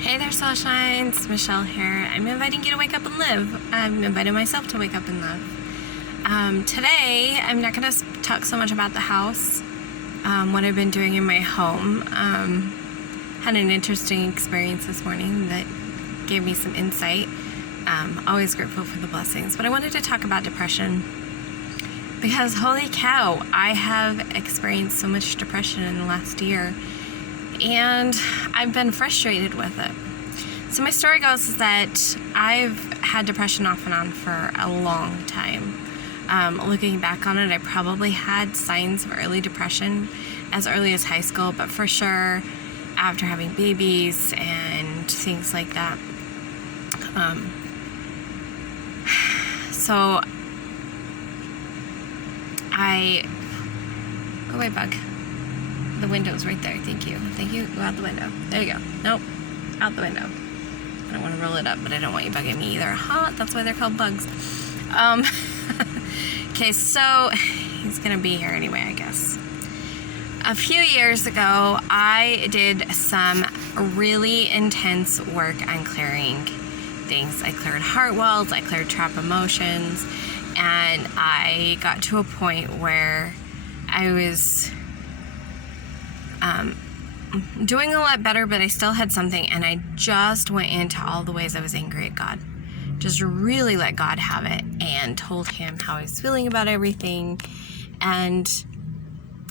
Hey there, Soulshines. Michelle here. I'm inviting you to wake up and live. I'm inviting myself to wake up and live. Today, I'm not going to talk so much about the house, what I've been doing in my home. Had an interesting experience this morning that gave me some insight. Always grateful for the blessings. But I wanted to talk about depression because, holy cow, I have experienced so much depression in the last year. And I've been frustrated with it. So my story goes is that I've had depression off and on for a long time. Looking back on it, I probably had signs of early depression as early as high school, but for sure after having babies and things like that. Oh, my bug. The window's right there. Thank you. Go out the window. There you go. Nope. Out the window. I don't want to roll it up, but I don't want you bugging me either. That's why they're called bugs. Okay, so he's going to be here anyway, I guess. A few years ago, I did some really intense work on clearing things. I cleared heart walls, I cleared trap emotions, and I got to a point where I was doing a lot better, but I still had something, and I just went into all the ways I was angry at God. Just really let God have it and told him how I was feeling about everything, and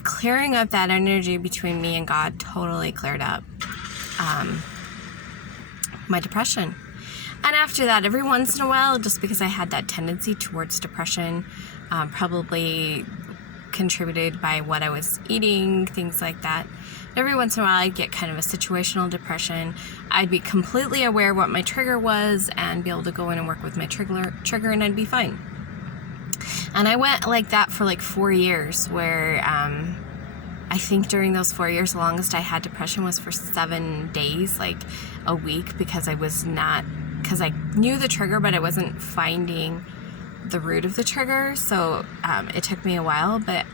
clearing up that energy between me and God totally cleared up my depression. And after that, every once in a while, just because I had that tendency towards depression, probably contributed by what I was eating, things like that. Every once in a while, I'd get kind of a situational depression. I'd be completely aware what my trigger was and be able to go in and work with my trigger, and I'd be fine. And I went like that for like 4 years, where I think during those 4 years, the longest I had depression was for 7 days, like a week, because I knew the trigger, but I wasn't finding the root of the trigger. So it took me a while, but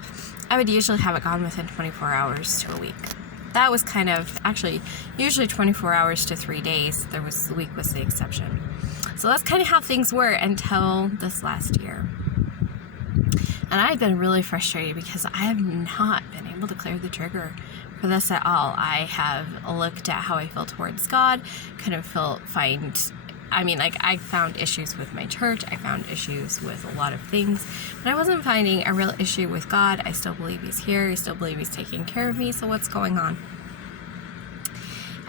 I would usually have it gone within 24 hours to a week. That was kind of, actually, usually 24 hours to 3 days. The week was the exception. So that's kind of how things were until this last year. And I've been really frustrated because I have not been able to clear the trigger for this at all. I have looked at how I feel towards God, I found issues with my church. I found issues with a lot of things, but I wasn't finding a real issue with God. I still believe he's here. I still believe he's taking care of me. So what's going on?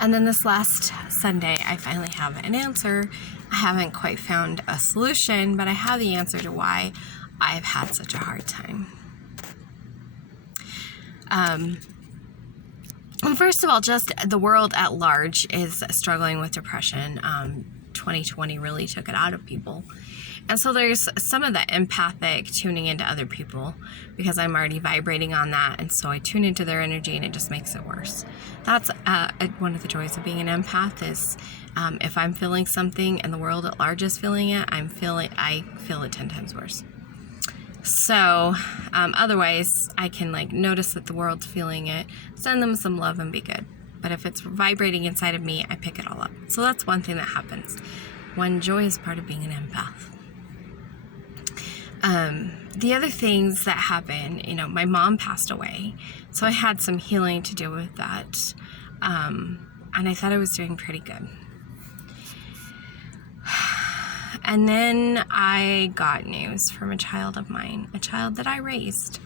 And then this last Sunday, I finally have an answer. I haven't quite found a solution, but I have the answer to why I've had such a hard time. And first of all, just the world at large is struggling with depression. 2020 really took it out of people. And so there's some of the empathic tuning into other people, because I'm already vibrating on that. And so I tune into their energy and it just makes it worse. That's one of the joys of being an empath is if I'm feeling something and the world at large is feeling it, I feel it 10 times worse. So otherwise I can notice that the world's feeling it, send them some love and be good. But if it's vibrating inside of me, I pick it all up. So that's one thing that happens. One joy is part of being an empath. The other things that happen, my mom passed away. So I had some healing to do with that. And I thought I was doing pretty good. And then I got news from a child of mine, a child that I raised.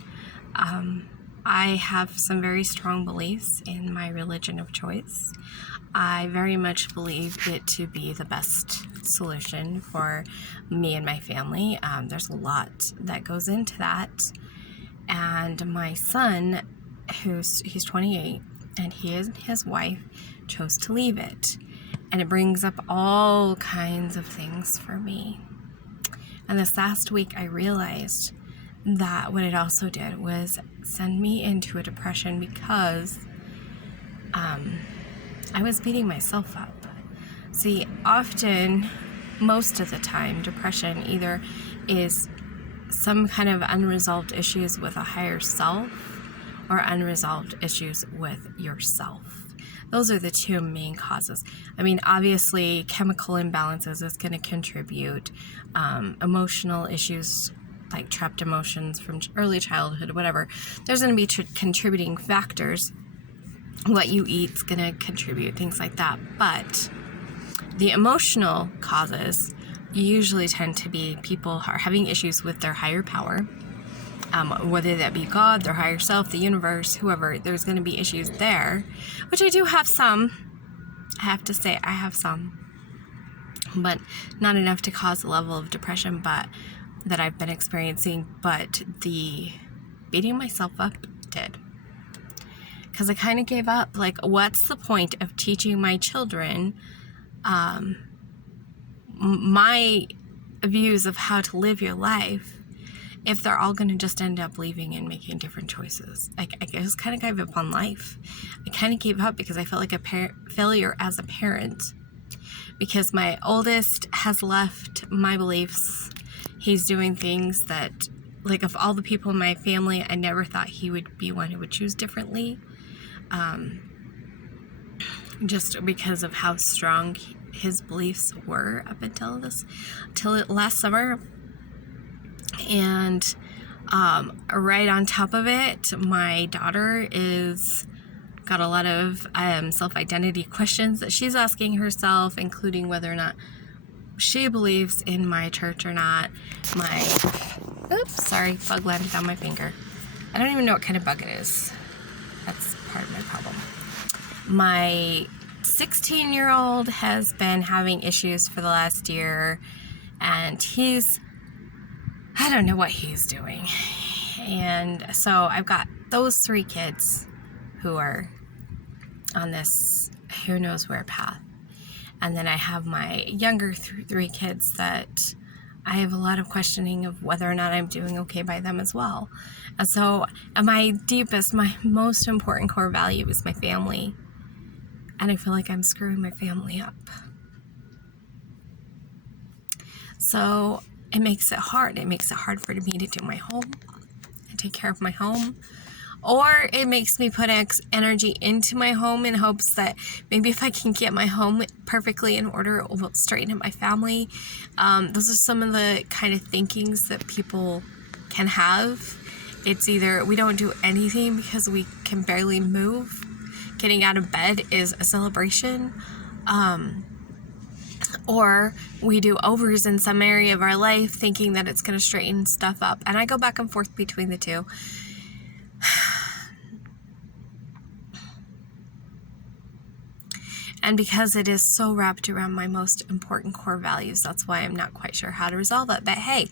I have some very strong beliefs in my religion of choice. I very much believe it to be the best solution for me and my family. There's a lot that goes into that. And my son, he's 28, and he and his wife chose to leave it. And it brings up all kinds of things for me. And this last week, I realized that what it also did was send me into a depression because I was beating myself up. See, often, most of the time, depression either is some kind of unresolved issues with a higher self or unresolved issues with yourself. Those are the two main causes. I mean, obviously, chemical imbalances is going to contribute. Emotional issues, like trapped emotions from early childhood, whatever. There's going to be contributing factors. What you eat is going to contribute, things like that. But the emotional causes usually tend to be people are having issues with their higher power. Whether that be God, their higher self, the universe, whoever, there's going to be issues there, which I do have some. I have to say I have some, but not enough to cause the level of depression that I've been experiencing, but the beating myself up did. Because I kind of gave up. Like, what's the point of teaching my children my views of how to live your life if they're all going to just end up leaving and making different choices? I just kind of gave up on life. I kind of gave up because I felt like a failure as a parent, because my oldest has left my beliefs. He's doing things that, like, of all the people in my family, I never thought he would be one who would choose differently, just because of how strong his beliefs were up until last summer. And right on top of it, my daughter got a lot of self-identity questions that she's asking herself, including whether or not she believes in my church or not. Bug landed on my finger. I don't even know what kind of bug it is. That's part of my problem. My 16-year-old has been having issues for the last year, and I don't know what he's doing. And so I've got those 3 kids who are on this who knows where path. And then I have my younger 3 kids that I have a lot of questioning of whether or not I'm doing okay by them as well. And so my most important core value is my family. And I feel like I'm screwing my family up. So it makes it hard. It makes it hard for me to do my home and take care of my home. Or it makes me put energy into my home in hopes that maybe if I can get my home perfectly in order, it will straighten up my family. Those are some of the kind of thinkings that people can have. It's either we don't do anything because we can barely move. Getting out of bed is a celebration. Or we do overs in some area of our life thinking that it's going to straighten stuff up. And I go back and forth between the two. And because it is so wrapped around my most important core values, that's why I'm not quite sure how to resolve it. But hey,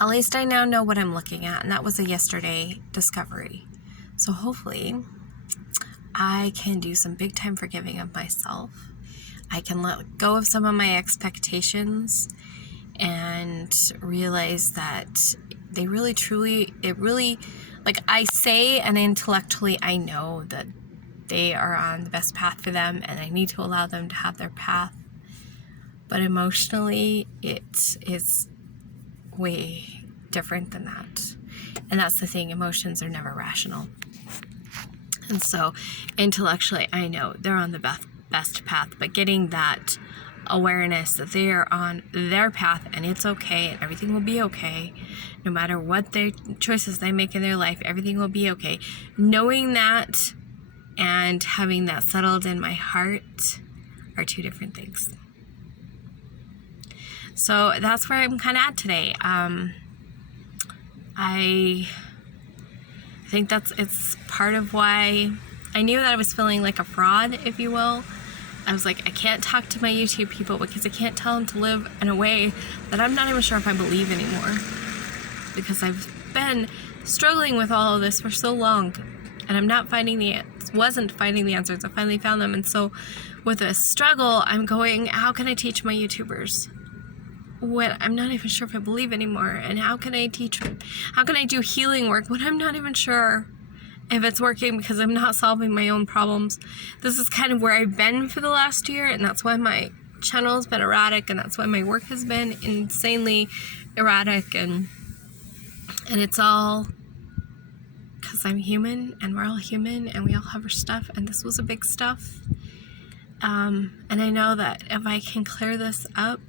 at least I now know what I'm looking at. And that was a yesterday discovery. So hopefully I can do some big time forgiving of myself. I can let go of some of my expectations and realize that they really, truly, like I say, and intellectually I know that they are on the best path for them and I need to allow them to have their path. But emotionally, it is way different than that. And that's the thing, emotions are never rational. And so intellectually, I know they're on the best path, but getting that awareness that they are on their path and it's okay and everything will be okay, no matter what their choices they make in their life, everything will be okay. Knowing that and having that settled in my heart are 2 different things. So that's where I'm kind of at today. I think it's part of why I knew that I was feeling like a fraud, if you will. I was like, I can't talk to my YouTube people because I can't tell them to live in a way that I'm not even sure if I believe anymore. Because I've been struggling with all of this for so long, and I'm wasn't finding the answers. I finally found them, and so with a struggle, I'm going, how can I teach my YouTubers when I'm not even sure if I believe anymore? And how can I do healing work when I'm not even sure if it's working because I'm not solving my own problems? This is kind of where I've been for the last year, and that's why my channel has been erratic, and that's why my work has been insanely erratic, and it's all because I'm human, and we're all human, and we all have our stuff, and this was a big stuff, And I know that if I can clear this up,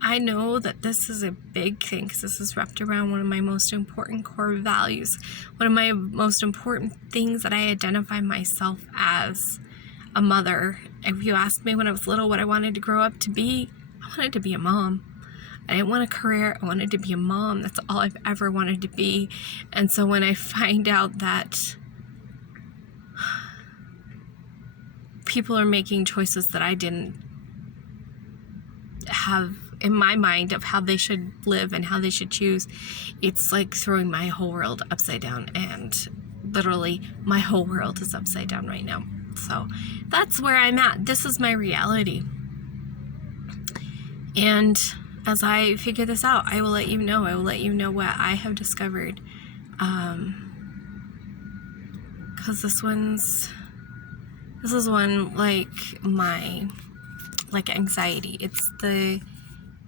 I know that this is a big thing, because this is wrapped around one of my most important core values, one of my most important things that I identify myself as a mother. If you asked me when I was little what I wanted to grow up to be, I wanted to be a mom. I didn't want a career. I wanted to be a mom. That's all I've ever wanted to be. And so when I find out that people are making choices that I didn't have in my mind of how they should live and how they should choose, it's like throwing my whole world upside down. And literally my whole world is upside down right now. So that's where I'm at. This is my reality. And as I figure this out, I will let you know. I will let you know what I have discovered. Because this is one like my anxiety.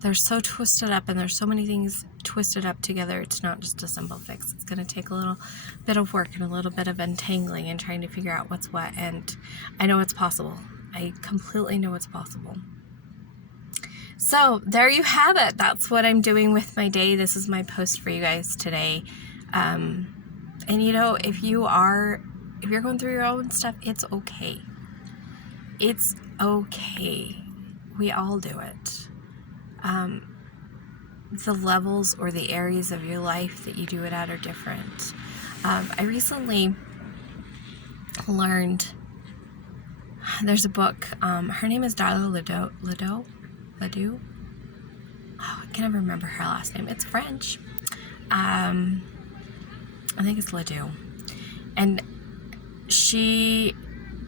They're so twisted up, and there's so many things twisted up together. It's not just a simple fix. It's going to take a little bit of work and a little bit of untangling and trying to figure out what's what. And I know it's possible. I completely know it's possible. So there you have it. That's what I'm doing with my day. This is my post for you guys today. And if you're going through your own stuff, it's okay. It's okay. We all do it. The levels or the areas of your life that you do it at are different. I recently learned, there's a book, her name is Darla Ledoux. Oh, I can never remember her last name. It's French. I think it's Ledoux. And she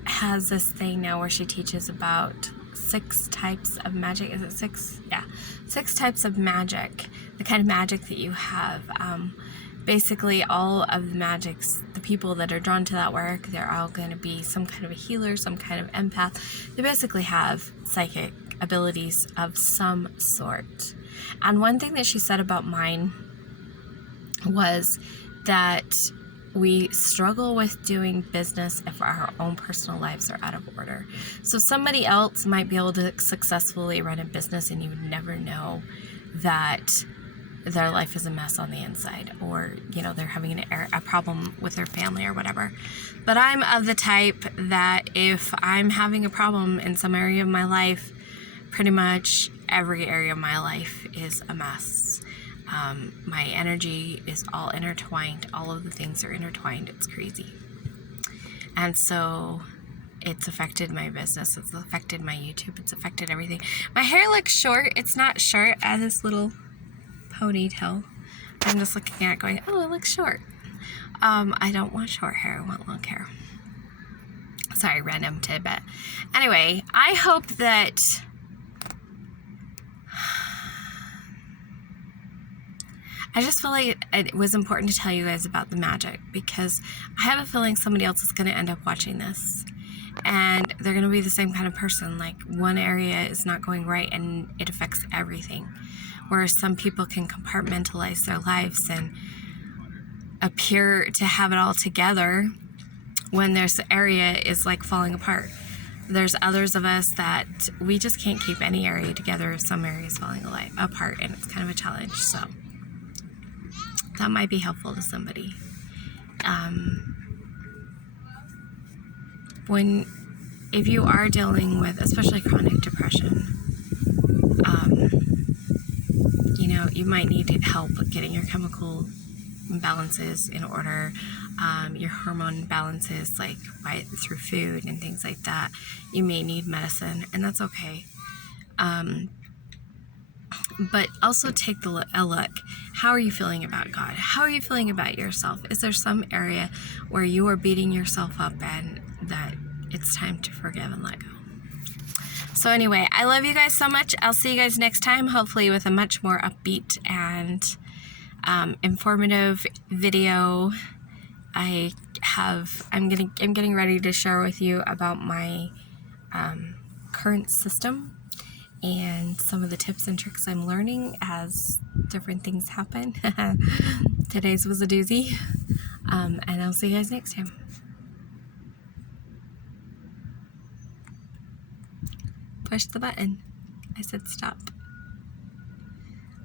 has this thing now where she teaches about 6 types of magic. Is it 6? Yeah. 6 types of magic. The kind of magic that you have. Basically, all of the magics, the people that are drawn to that work, they're all going to be some kind of a healer, some kind of empath. They basically have psychic abilities of some sort. And one thing that she said about mine was that we struggle with doing business if our own personal lives are out of order. So somebody else might be able to successfully run a business, and you would never know that their life is a mess on the inside, or they're having a problem with their family or whatever. But I'm of the type that if I'm having a problem in some area of my life, pretty much every area of my life is a mess. My energy is all intertwined. All of the things are intertwined. It's crazy. And so it's affected my business. It's affected my YouTube. It's affected everything. My hair looks short. It's not short. I have this little ponytail. I'm just looking at it going, oh, it looks short. I don't want short hair. I want long hair. Sorry, random tidbit. Anyway, I hope that I just feel like it was important to tell you guys about the magic, because I have a feeling somebody else is going to end up watching this, and they're going to be the same kind of person. Like, one area is not going right and it affects everything, whereas some people can compartmentalize their lives and appear to have it all together when their area is like falling apart. There's others of us that we just can't keep any area together if some area is falling apart, and it's kind of a challenge. So that might be helpful to somebody. If you are dealing with, especially chronic depression, you might need help with getting your chemical imbalances in order, your hormone balances, like through food and things like that. You may need medicine, and that's okay. But also take a look. How are you feeling about God? How are you feeling about yourself? Is there some area where you are beating yourself up and that it's time to forgive and let go? So anyway, I love you guys so much. I'll see you guys next time, hopefully with a much more upbeat and informative video. I'm getting ready to share with you about my current system and some of the tips and tricks I'm learning as different things happen. Today's was a doozy. And I'll see you guys next time. push the button. I said stop.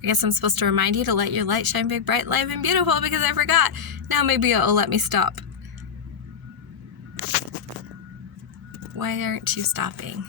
I guess I'm supposed to remind you to let your light shine big, bright, live, and beautiful because I forgot. Now maybe it'll let me stop. Why aren't you stopping?